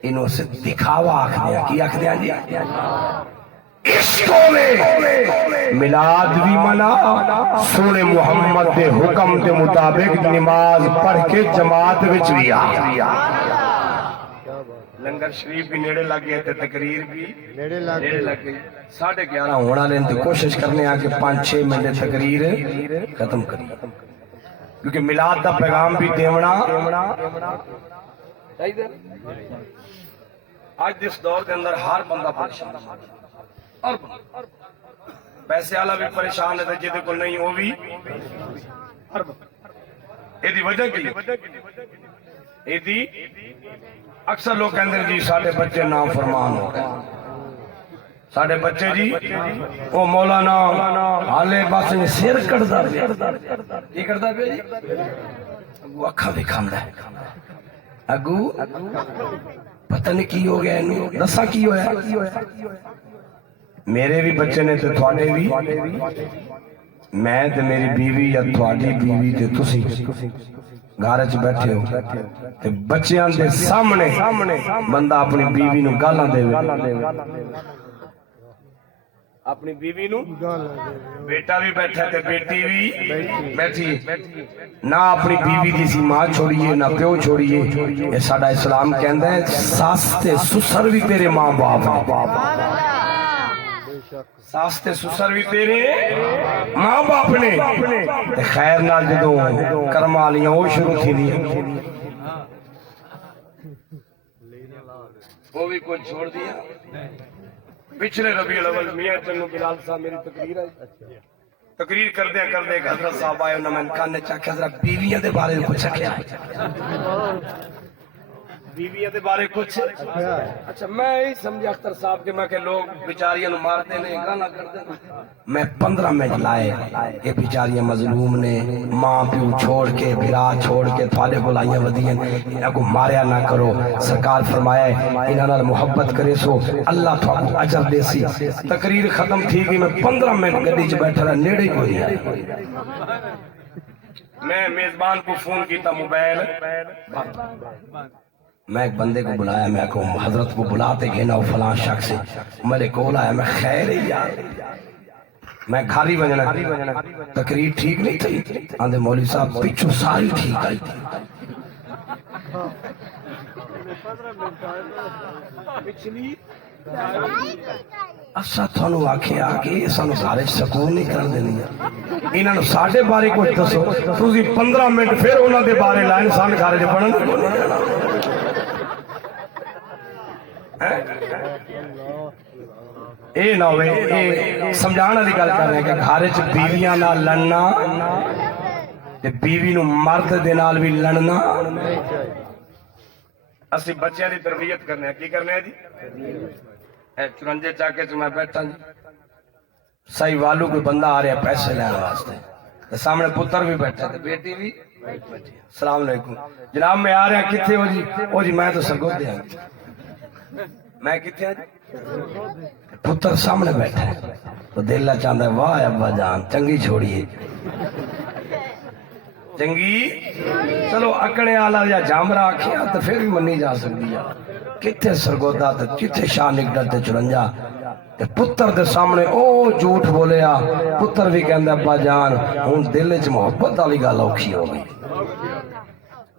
انہوں سے دکھاوا آکھ دیا کی آکھ دیا جی عشقوں میں میلاد بھی منا سونے محمد دے حکم دے مطابق نماز پڑھ کے جماعت وچ بھی آ لنگر شریف بھی نیڑے لگ گئے تھے تقریر بھی نیڑے لگ گئی 11:30 ہونا لیں تو کوشش کرنے آ کے 5-6 منٹ تقریر ختم کری کیونکہ میلاد دا پیغام بھی دیونا آج اس دور کے اندر ہر بندہ پریشان اور پیسے والا بھی پریشان ہے جہاں کو نہیں وہ بھی یہ وجہ کی اکثر لوگ کہتے ہیں جی ساڑھے بچے نام فرمان ہو گئے ساڑھے بچے جی وہ مولانا حالے بس سر کٹدا پیا کی کردا پیا جی اگو اکھاں وکھاوندا ہے اگو پتہ نہیں کی ہو گیا انہوں دسا کی ہویا میرے بھی بچے نے تے تھوڑے بھی میں تے میری بیوی یا تھوڑی بیوی تے تسی گھر چ بیٹھے ہو تے بچیاں دے سامنے بندہ اپنی بیوی نو گالاں دے اپنی بیوی نو بیٹا بھی بیٹھا تے بیٹی بھی بیٹھی نہ اپنی بیوی دی سی ماں چھوڑیے نہ پیو چھوڑیے یہ ساڈا اسلام کہندا ہے ساس تے سسر بھی تیرے ماں باپ ہیں ساس تے سسر بھی تیرے ماں باپ نے خیر نال جدوں کرم والیاں وہ شروع تھی دی وہ بھی کچھ چھوڑ دیا پچھلے ربیع الاول میاں چنو بلال صاحب میری تقریر آئی تقریر کردے ایک حضرت صاحب آئے انہوں نے کان نے چاکھا ذرا بیویاں دے بارے کچھ کیا بیویاں دے بارے کچھ اچھا میں ہی سمجھا اختر صاحب کہ میں کہ لوگ بیچاریاں مارتے نے گانا کرتے میں 15 منٹ لائے یہ بیچاریاں مظلوم نے ماں پیو چھوڑ کے بھرا چھوڑ کے تھوڑے بلائیاں ودیاں انہاں کو ماریا نہ کرو سرکار فرمایا ہے انہاں نال محبت کرے سو اللہ تھوڑا اجر دے سی تقریر ختم تھی گئی میں 15 منٹ گڈی چ بیٹھا رہا نیڑے کوئی نہیں میں میزبان کو فون کیتا موبائل میں ایک بندے کو بلایا میں کو حضرت کو بلاتے گئے نا فلاں شخص سے میرے کول آیا میں خیر ہے یار میں گھاری بجنا تقریر ٹھیک نہیں تھی آندے مولوی صاحب پچھو ساری ٹھیک آئی پچھلی اسا تھانو آکھے آگے سانو سارے سکون نہیں کر دینی انہاں نو ساڈے بارے کچھ دسو تسی 15 منٹ پھر انہاں دے بارے لائن سان گھر وچ پڑھن اے نہ ہوئے اے سمجھانا دی گل کر رہے ہیں کہ گھر وچ بیویاں نال لڑنا تے بیوی نو مرد دے نال بھی لڑنا اسی بچیاں دی تربیت کرنے ہیں کی کرنے ہیں جی اے 54 چاکے چ میں بیٹھا جی سائی والو کوئی بندہ آ رہا ہے پیسے لینے واسطے سامنے پتر بھی بیٹھا تے بیٹی بھی السلام علیکم جناب میں آ رہا کتھے ہو جی او جی میں تو سرگودے ہاں میں کتنے آج پتر سامنے بیٹھا ہے تو دل چاہتا ہے واہ ابا جان چنگی چھوڑیے چنگی چلو اکڑے آلا یا جامرا آکھیا تو پھر بھی منی جا سکتی ہے کتنے سرگودا تے کتنے شاہ نکڑ تے 54 پتر دے سامنے او جھوٹ بولیا پتر بھی کہندا ابا جان ہن دل وچ محبت والی گل اوکھی ہو گئی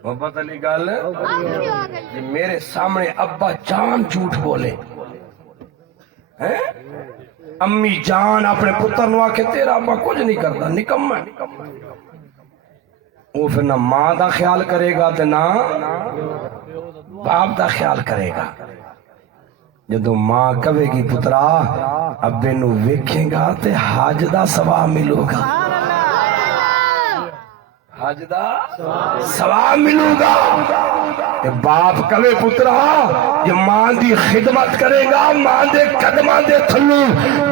محبت علی گل میرے سامنے ابا جان جھوٹ بولے امی جان اپنے پتر نو آکھے تیرا ابا کچھ نہیں کرتا نکما وہ پھر نہ ماں دا خیال کرے گا تے نہ باپ دا خیال کرے گا جدو ماں کہے گی پترا ابے نو ویکھے گا تے حج دا ثواب ملو گا حج دا ثواب ملوں گا تے باپ کہے پترا یہ ماں دی خدمت کرے گا ماں دے قدماں دے تھلوں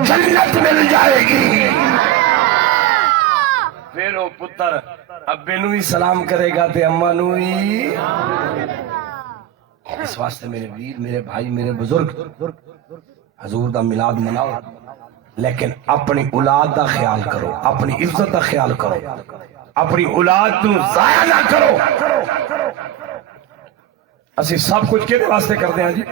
جنت مل جائے گی پھر وہ پتر ابے نو ہی سلام کرے گا تے اماں نو ہی اس واسطے میرے ویر میرے بھائی میرے بزرگ حضور دا میلاد مناؤ لیکن اپنی اولاد دا خیال کرو اپنی عزت دا خیال کرو اپنی اولاد نو ضائع نہ کرو اسی سب کچھ کہنے واسطے کرتے ہیں جی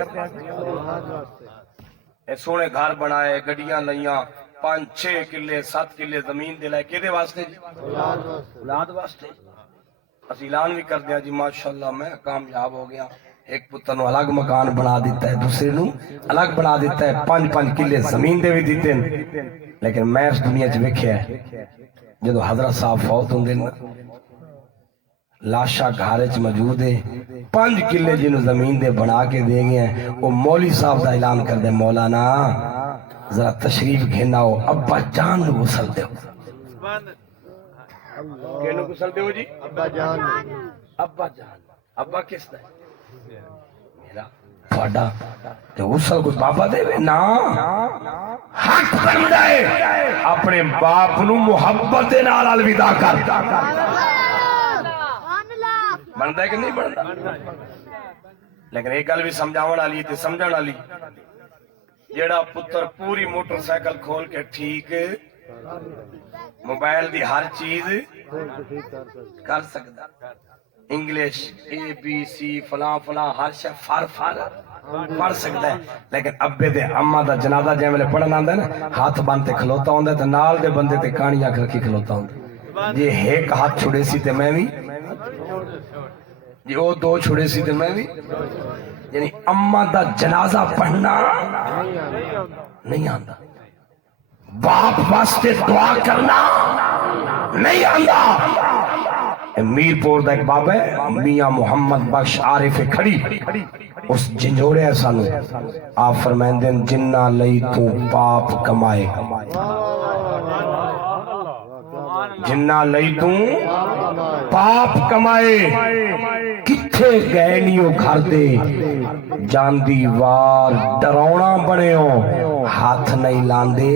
اے سونے گھر بنائے گڈیاں لئیاں 5-6 کلے 7 کلے زمین دے لائے کہنے واسطے جی اولاد واسطے اسی اعلان بھی کر دیا جی ماشاءاللہ میں کامیاب ہو گیا ایک پتر نو الگ مکان بنا دیتا ہے دوسرے نو الگ بنا دیتا ہے 5-5 کلے زمین دے بھی دیتے ہیں لیکن میں اس دنیا چ ویکھیا ہے جدو حضرت صاحب فوت ہوندے نا لاشا گھر چ موجود ہے 5 کلے جنوں زمین دے بنا کے دے گئے ہیں وہ مولوی صاحب دا اعلان کر دے مولانا ذرا تشریف گھناؤ ابا جان نو غسل دیو کینو غسل دیو جی ابا جان ابا کس دا میرا تھوڑا تے غسل کوئی بابا دے نا حق بندا ہے اپنے باپ نو محبت دے نال الوداع کر بندا ہے کہ نہیں بندا لیکن ایک گل بھی سمجھاون والی تے سمجھن والی جیڑا پتر پوری موٹر سائیکل کھول کے ٹھیک موبائل دی ہر چیز کر سکتا انگلش ABC فلاں فلاں ہر شے فار پڑھ سکتا ہے لیکن ابے دے اما دا جنازہ جے ویلے پڑھن آندا ہے نا ہاتھ بن تے کھلوتا ہوندا تے نال دے بندے تے کہانی اکھ رکھی کھلوتا ہوندا جے ایک ہاتھ چھڑے سی تے میں بھی جی وہ 2 چھڑے سی تے میں بھی یعنی اما دا جنازہ پڑھنا نہیں آندا باپ واسطے دعا کرنا نہیں آندا میرپور دا ایک باب ہے میاں محمد بخش عارف کھڑی اس جنجوڑے ہے سانو آپ فرمائندے جنہ لئی تو پاپ کمائے جنہ لئی تو پاپ کمائے کتھے گئے نیو گھر دے جاندی وار ڈرونا بنے ہو ہاتھ نہیں لاندے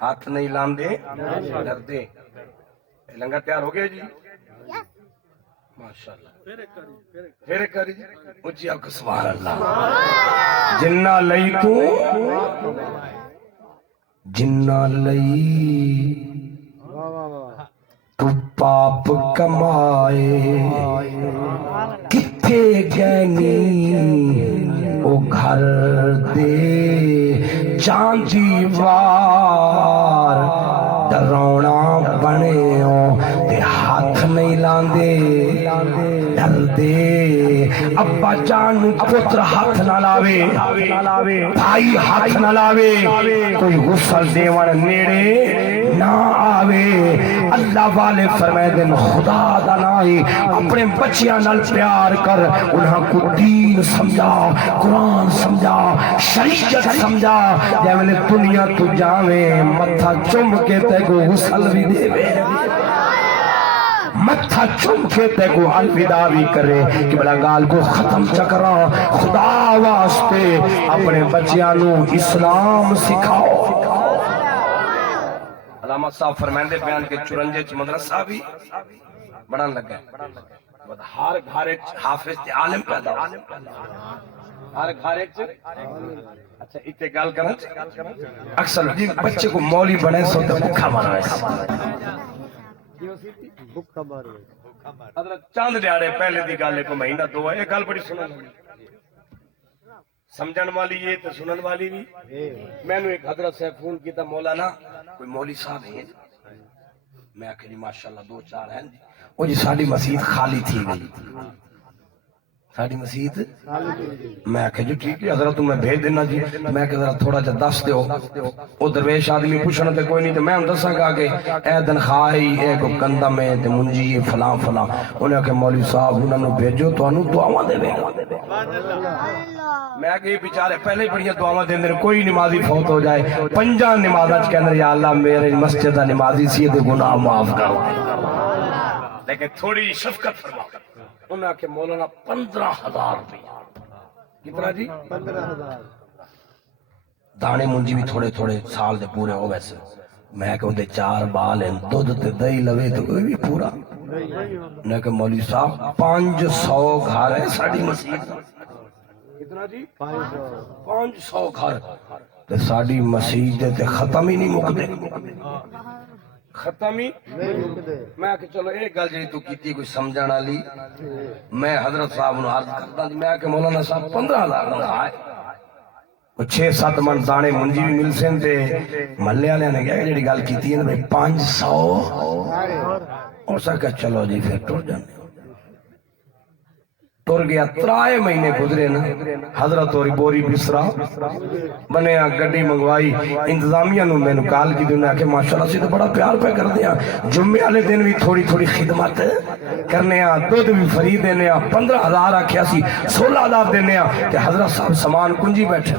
ہاتھ نہیں لاندے ڈر دے لنگر تیار ہو گیا جی ماشاءاللہ پھر کری اچھی آپ سبحان اللہ جنہ لئی تو پاپ کمائے کتھے گینی او گھر دے چاندی وار ڈرونا بنے تے ہاتھ نہیں لاندے ڈر دے ابا جان پتر ہاتھ نہ لاوے بھائی ہاتھ نہ لاوے کوئی غسل دیوان نیڑے نہ آوے اللہ والے فرمائے دن خدا دا نائی اپنے بچیاں نال پیار کر انہاں کو دین سمجھا قرآن سمجھا شریعت سمجھا جے میں نے دنیا تو جاویں متھا چم کے تے کو غسل بھی دے متھا چم کے تے کو الوداع بھی کرے کہ بلا گال کو ختم چکرا خدا واسطے اپنے بچیاں نو اسلام سکھاؤ علامہ صاحب فرمائندے بیان کے چرنجے چ مدرسہ بھی بڑھن لگا ہر گھر حافظ تے عالم پیدا ہر گھر اچھا اتنے گل کرن اکثر بچے کو مولوی بنے سو تے بھوکا مارے حضرت چاند دیاڑے پہلے دی گل کو مہینہ 2 ہے یہ گل بڑی سنن سمجھن والی یہ تے سنن والی بھی میں نے ایک حضرت سے فون کیتا مولانا کوئی مولوی صاحب ہیں میں آخر جی ماشاءاللہ 2-4 ہیں وہ جی ساری مسجد خالی تھی گئی ساری مسیت میں کہ جی ٹھیک ہے حضرت میں بھیج دینا جی میں کہ ذرا تھوڑا جا دس دیو او درویش آدمی پوچھنا تے کوئی نہیں تے میں ہم دساں گا کہ اے دنخواہی اے کو کندم ہے تے منجی فلاں فلاں انہیں کہ مولوی صاحب انہوں نے بھیجو تو انہوں دعاواں دے دے میں کہ بیچارے پہلے ہی بڑیاں دعاواں دے دے کوئی نمازی فوت ہو جائے 5 نمازاں چ کہندے یا اللہ میرے مسجد دا نمازی سی تے گناہ معاف کر لیکن تھوڑی شفقت فرما انہاں کہ مولانا 15,000 روپیہ کتنا جی 15,000 دانے منجی بھی تھوڑے تھوڑے سال دے پورے ہو ویسے میں کہ دے 4 بال ہیں دودھ تے دہی لوے تو کوئی بھی پورا میں کہ مولوی صاحب 500 گھر ہے ساڑی مسجد کتنا جی 500 گھر تے ساڑی مسجد تے ختم ہی نہیں مکدے ختم ہی میں کہ چلو ایک گل جی تو کیتی کوئی سمجھانا لی میں حضرت صاحب نے عرض کرتا میں کہ مولانا صاحب 15,000 لگا ہے 6-7 من دانے منجی بھی مل سن تے محلے والے نے کہا جڑی گل کیتی ہے نا 500 اور سکا چلو جی پھر ٹر جانے ٹر گیا 3 مہینے گزرے نا حضرت اور بوری بسرا بنیا گڈی منگوائی انتظامیہ نو میں نے کال کی دنیا کہ ماشاءاللہ سے تو بڑا پیار پہ کر دیا جمعے والے دن بھی تھوڑی تھوڑی خدمت کرنے دودھ بھی فری دینے 15,000 آکھیا سی 16,000 دینے کہ حضرت صاحب سامان کنجی بیٹھے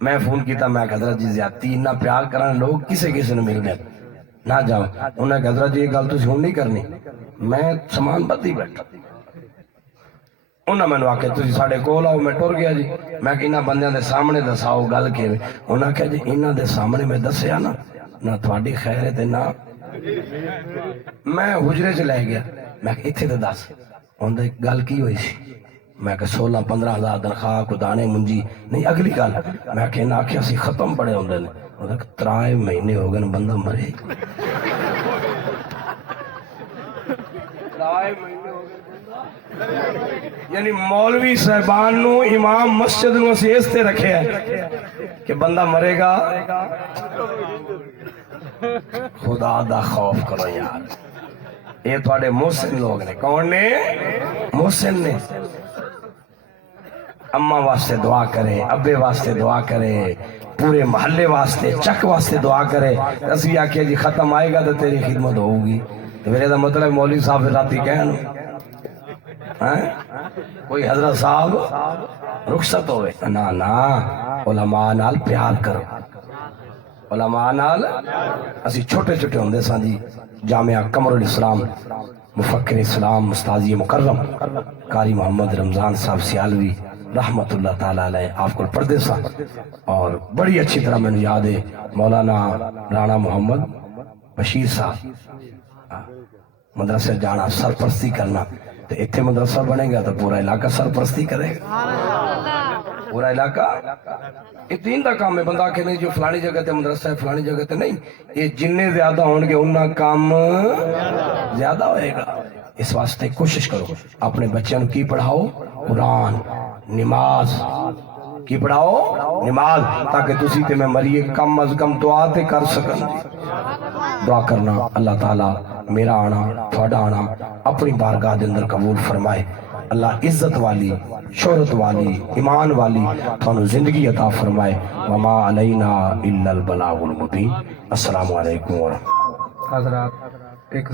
میں فون کیتا میں کہ حضرت جی زیادتی اتنا پیار کرنے لوگ کسے کسے نے مل گئے نہ جاؤ انہوں نے کہا حضرت جی یہ گل تو ہون نہیں کرنی میں سامان بدی بیٹھا انہوں نے میں آکھے تسی ساڑے کول آؤ میں ٹر گیا جی میں کہ انہاں بندیاں دے سامنے دساؤ گل کے انہوں نے کہا جی انہاں دے سامنے میں دسیا نا نہ تھوڑی خیر ہے تے نہ میں حجرے سے لے گیا میں کہ اتھے تے دس انہوں نے گل کی ہوئی سی میں کہ 16-15,000 تنخواہ کو دانے منجی نہیں اگلی گل میں کہ انہاں آکھیا سی ختم پڑے ہوندے نے انہوں نے کہا 3 مہینے ہو گئے بندہ مرے 3 مہینے ہو گئے یعنی مولوی صاحبان نو امام مسجد نو اسی اس تے رکھے ہے کہ بندہ مرے گا خدا دا خوف کرو یار یہ تھوڑے محسن لوگ نے کون نے محسن نے اماں واسطے دعا کرے ابے واسطے دعا کرے پورے محلے واسطے چک واسطے دعا کرے اسی آکھے جی ختم آئے گا تو تیری خدمت ہوگی میرے دا مطلب مولوی صاحب راتی کہن کوئی حضرت صاحب رخصت ہوئے نا نا علماء نال پیار کرو علماء نال اسی چھوٹے چھوٹے ہوندے سان جی جامعہ قمر الاسلام مفکر اسلام استاذی مکرم قاری محمد رمضان صاحب سیالوی رحمت اللہ تعالی علیہ آپ کو پڑھتے سا اور بڑی اچھی طرح میں نے یاد ہے مولانا رانا محمد بشیر صاحب مدرسے جانا سرپرستی کرنا تو اتنے مدرسہ بنے گا تو پورا علاقہ سرپرستی کرے گا پورا علاقہ یہ دین دا کام ہے بندہ کہ نہیں جو فلانی جگہ تے مدرسہ ہے فلانی جگہ تے نہیں یہ جننے زیادہ ہون گے انہاں کام زیادہ ہوئے گا اس واسطے کوشش کرو اپنے بچوں کی پڑھاؤ قرآن نماز کی پڑھاؤ نماز تاکہ تسی تے میں مریے کم از کم دعا تے کر سکن دعا کرنا اللہ تعالیٰ میرا آنا تھوڑا آنا اپنی بارگاہ دے اندر قبول فرمائے اللہ عزت والی شہرت والی ایمان والی تھانو زندگی عطا فرمائے وما علینا الا البلاغ المبین السلام علیکم ورحمۃ اللہ حضرات ایک